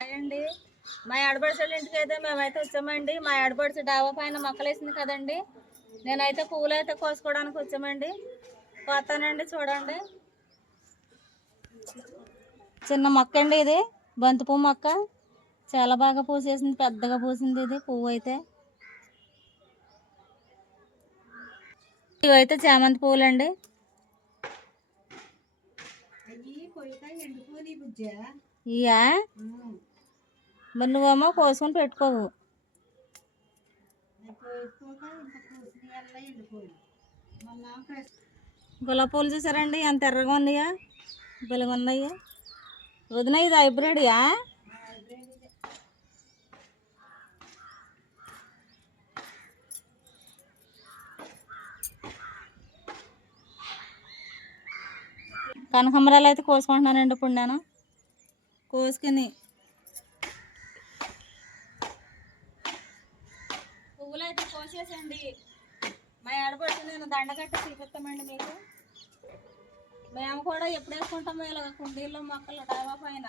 అండి మా ఆడపడుచుల ఇంటికి అయితే మేమైతే వచ్చామండి. మా ఆడపడుచు డాబా పైన మొక్కలు వేసింది కదండి. నేనైతే పూలు అయితే కోసుకోవడానికి వచ్చామండి. పోతానండి చూడండి. చిన్న మొక్క అండి ఇది. బంతి పువ్వు మొక్క. చాలా బాగా పూసేసింది. పెద్దగా పూసింది ఇది పువ్వు అయితే. ఇవైతే చామంతి పువ్వులు అండి ఇయా? మరి నువ్వేమో కోసుకొని పెట్టుకోవు గులాబ్ పూలు చూసారండి? ఎంత ఎర్రగా ఉన్నాయా? బలిగా ఉన్నాయా. వదిన ఇది హైబ్రిడ్యా? కనకమరాలు అయితే కోసుకుంటున్నానండి ఇప్పుడు నేను కోసుకుని పువ్వులు అయితే కోసేసండి మా ఆడపడుతు నేను దండ కట్టి చూపిస్తామండి మీకు. మేము కూడా ఎప్పుడు వేసుకుంటామో ఇలా కుండీల్లో మొక్కలు డాబా పైన.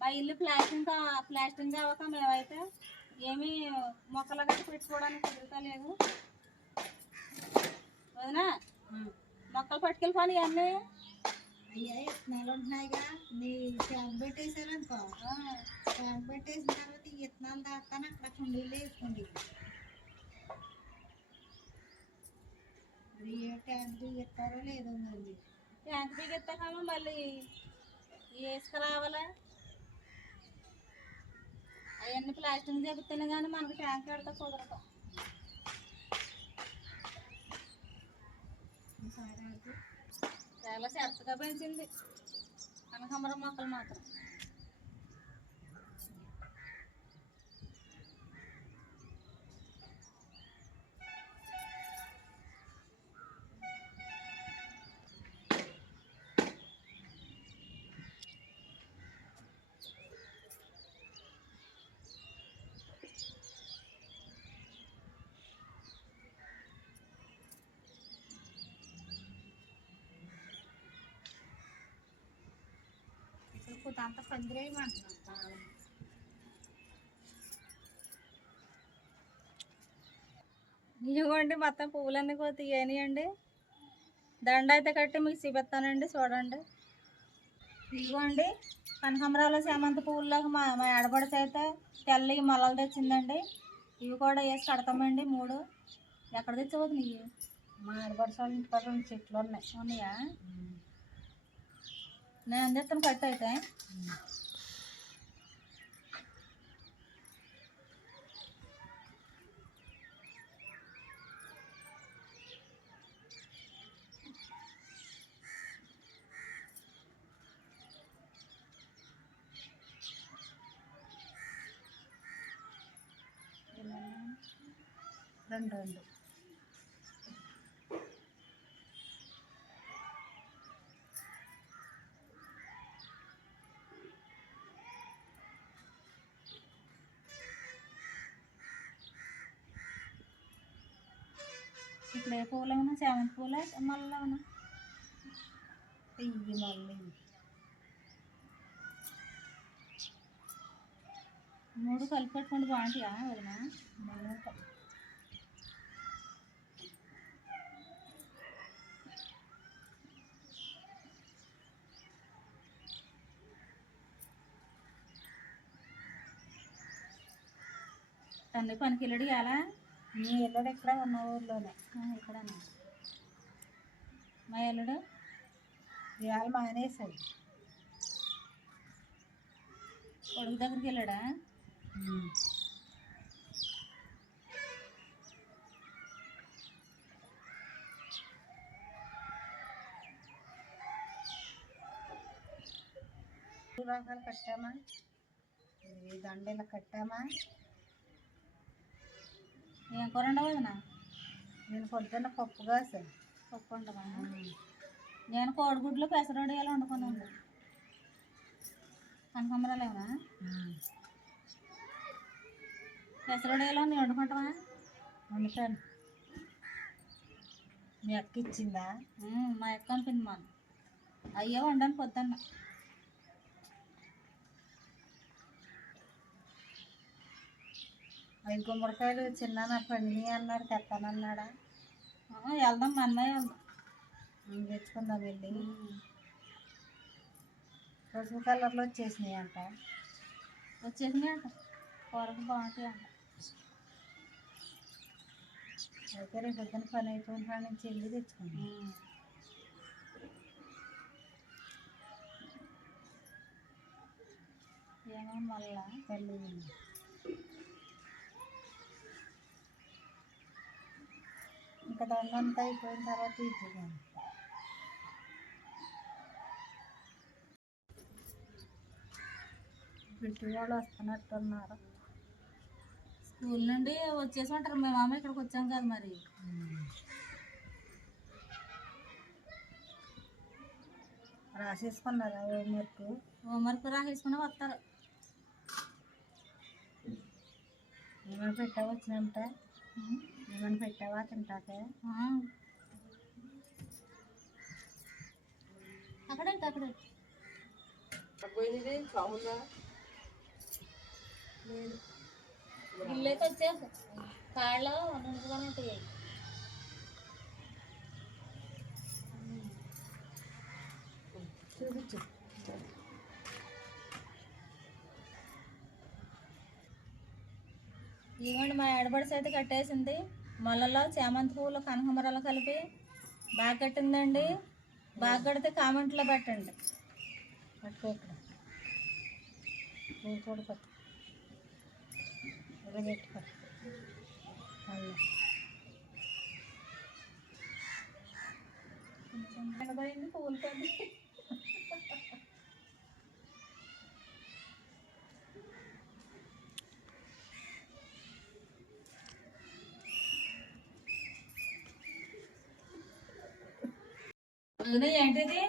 మా ఇల్లు ప్లాస్టింగ్ ప్లాస్టింగ్ అవ్వక మేమైతే ఏమీ మొక్కలు కట్టి పెట్టుకోవడానికి కుదురుతలేదు. వదినా మొక్కలు పట్టుకెళ్ళిపోయి అన్నీ అయ్యా విత్తనాలు ఉంటున్నాయిగా. నీ ట్యాంక్ పెట్టేశారనుకో. ట్యాంక్ పెట్టేసిన తర్వాత ఈ విత్తనాలు దాస్తాను అక్కడ కుండీలు వేసుకోండి మరి ఏ ట్యాంక్ ఇస్తారో లేదో మరి. ట్యాంక్ మళ్ళీ వేసుకురావాలా? అవన్నీ ప్లాస్టిక్ చెబుతాను కానీ మనకు ట్యాంక్ పెడతా కుదరదు. చాలా చెత్తగా పెంచింది. కనకాంబరం మొక్కలు మాత్రం. అంత పందిరేయమంటున్నాను ఇదిగోండి మొత్తం పువ్వులన్నీ కోతి తీయనియండి. దండ అయితే కట్టి మీకు చూపిస్తానండి చూడండి. ఇదిగోండి కనకాంబరాలు సేమంతి పువ్వుల్లాగా మా మా ఆడపడితే అయితే తెల్లవి మొలలు తెచ్చిందండి. ఇవి కూడా వేసి కడతామండి మూడు. ఎక్కడ తెచ్చిపోతుంది ఇవి మా ఇంట్లో రెండు చెట్లు ఉన్నాయి. ఉన్నాయా? నేను అందిస్తాను కట్టు అయితే ఇప్పుడు ఏ పువ్వులు ఏమన్నా చామంతి పువ్వులా మళ్ళీ ఏమన్నా ఇవి మళ్ళీ మూడు కలిపి పెట్టుకుంటే బాగుంటాయా వదిన మళ్ళీ తండ్రి పనికి వెళ్ళాడు ఇవాళ మీ ఇల్లుడు ఇక్కడ ఉన్న ఊర్లోనే. ఇక్కడ మా ఎల్లుడు ఇవాళ మానేసాడు కొడుకు దగ్గరికి వెళ్ళాడా? రకాలు కట్టామా? ఈ దండలు కట్టామా? ఏం కూర ఉండవు వదిన నేను పొద్దున్న పప్పు కాసాను పప్పు ఉండవా నేను కోడిగుడ్లు పెసరొడి వేయాలి వండుకున్నాను కనకాంబరాలు ఏమన్నా పెసరొడి వేయాలి నేను వండుకుంటావా? వండుతాను. మీ అక్క ఇచ్చిందా? మా యొక్క అనిపింది మా అయ్యే వండాను పొద్దున్న. ఐదు గుమ్మడికాయలు చిన్న నా పండిని అన్నాడు తెస్తానన్నాడా వెళ్దాం మా అన్నయ్య తెచ్చుకుందాం వెళ్ళి పసుపు కలర్లో వచ్చేసినాయి అంట వచ్చేసినాయి అంట కూరకు బాగుంటాయి అంట. అయితే రేపు పొద్దున పని అయిపోయిన కాడ నుంచి వెళ్ళి తెచ్చుకుందాం. ఏమో మళ్ళా. తల్లి ఇంకా దండంతా అయిపోయిన తర్వాత ఇద్దాం ఇంటి వాళ్ళు వస్తున్నట్టున్నారు స్కూల్ నుండి వచ్చేసి ఉంటారు. మేము అమ్మ ఇక్కడికి వచ్చాం కదా మరి. రాసేసుకున్నారా హోంవర్క్ హోంవర్క్ రాసేసుకుని వస్తారు. ఏమైనా పెట్టావా వచ్చినంట ఏమైనా పెట్టావా తింటాకే? అక్కడే లేదు. ఇల్లైతే వచ్చేసి కాళ్ళు నుంచుకొని ఉంటాయి. ఇవ్వండి మా ఏడబడిసి అయితే కట్టేసింది. మొలలో చామంతి పువ్వులు కనకమరాలు కలిపి బాగా కట్టిందండి. బాగా కడితే కామెంట్లో పెట్టండి. పట్టుకో ఇక్కడ. నువ్వు పెట్టుకో అలా పువ్వులు తోటి. ఏంటిది?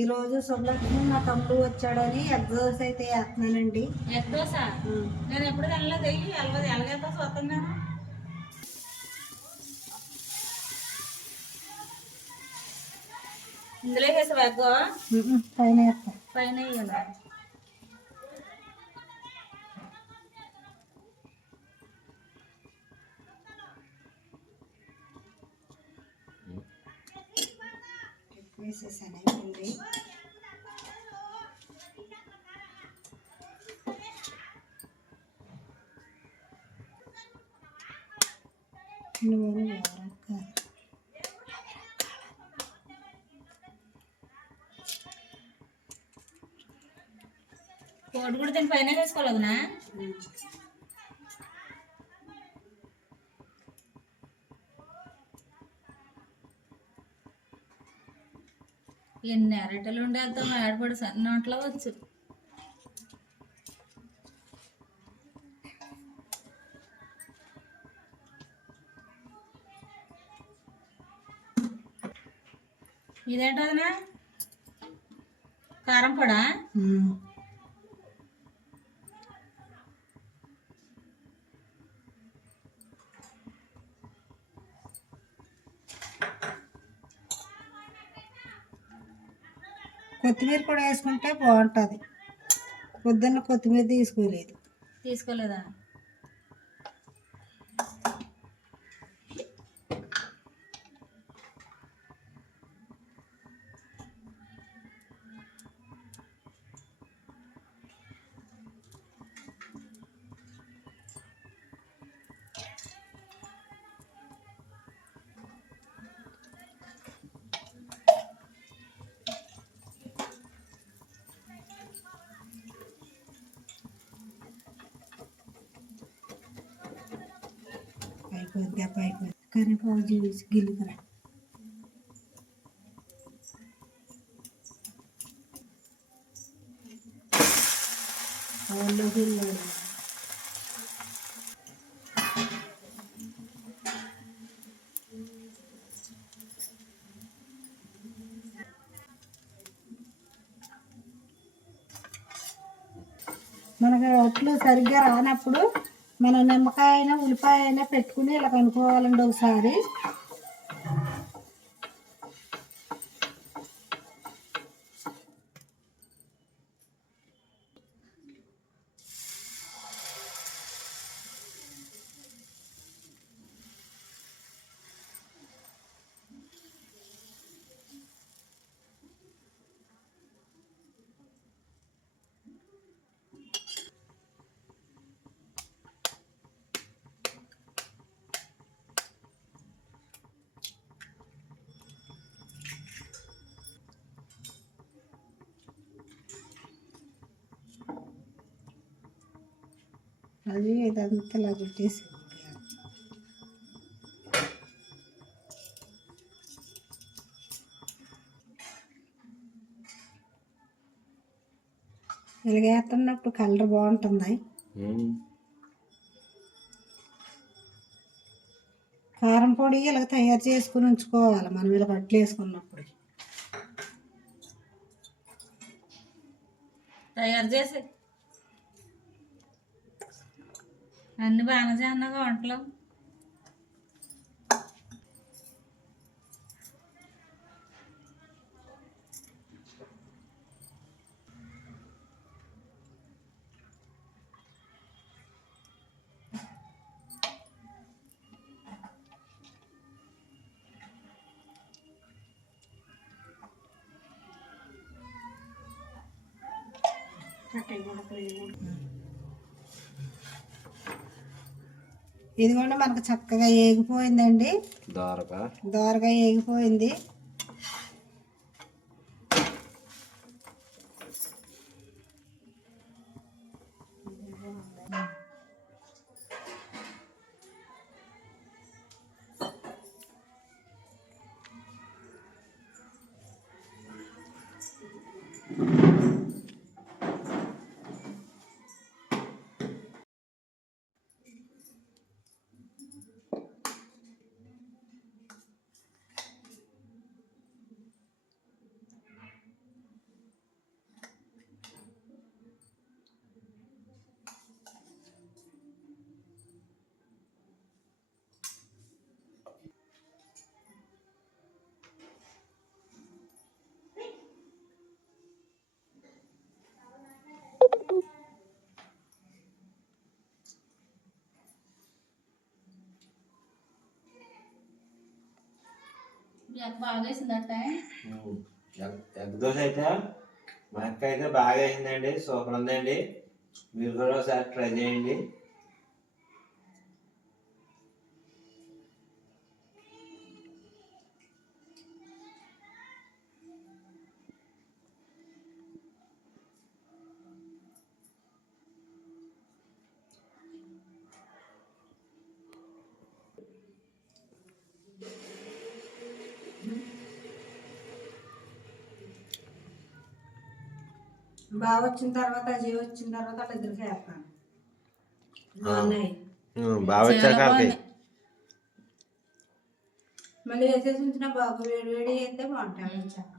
ఈరోజు శుభలక్ష్మి మా తమ్ముడు వచ్చాడని ఎగ్జామ్స్ అయితే వేస్తున్నానండి. ఎగ్ దోశ నేను ఎప్పుడు తినలేదు అయ్యి ఎలగదు ఎలాగే దోశ వస్తున్నాను ఇందులో వేసావు ఎగ్ పైన పైన వేసేసాను అయిపోయింది నువ్వు ఎవరక్క? కోడి కూడా దీని పైన వేసుకోలేదునా ఎన్ని అరటలు ఉండేద్దాం ఆడపడి సన్నోట్లో వచ్చు. ఇదేంటదినా? కారం పొడా? కొత్తిమీర కూడా వేసుకుంటే బాగుంటుంది. పొద్దున్న కొత్తిమీర తీసుకోలేదు. తీసుకోలేదా? అయిపోద్ది దెబ్బ అయిపోద్ది కరివేపాకు జీవిసి గిల్లుకురా వాళ్ళు గిల్లాడు మనకి ఒట్లు సరిగ్గా రానప్పుడు మన నిమ్మకాయ అయినా ఉల్లిపాయ అయినా పెట్టుకుని ఇలా కనుక్కోవాలండి ఒకసారి. అది ఇదంతా ఇలా పెట్టేసి ఇలాగేస్తున్నప్పుడు కలర్ బాగుంటుంది. కారం పొడి ఇలా తయారు చేసుకుని ఉంచుకోవాలి. మనం ఇలా పట్లు వేసుకున్నప్పుడు. తయారు చేసి అన్ని బాగానే చేస్తున్నాగా వంటలు ఇదిగోండి మనకు చక్కగా ఏగిపోయిందండి. దోరక దోరగా ఏగిపోయింది. ఎగ్ దోశ అయితే మా అక్క అయితే బాగా వేసిందండి సూపర్ ఉందండి. మీరు కూడా ఒకసారి ట్రై చేయండి. బాగా వచ్చిన తర్వాత అజయ్ వచ్చిన తర్వాత వాళ్ళ ఇద్దరికి వేస్తాను బాగున్నాయి ఉమ్, బాగా వచ్చాక వాళ్ళకి మళ్ళీ వేసేసి ఉంచిన బాగా వేడి వేడి అయితే బాగుంటాయి వచ్చాక.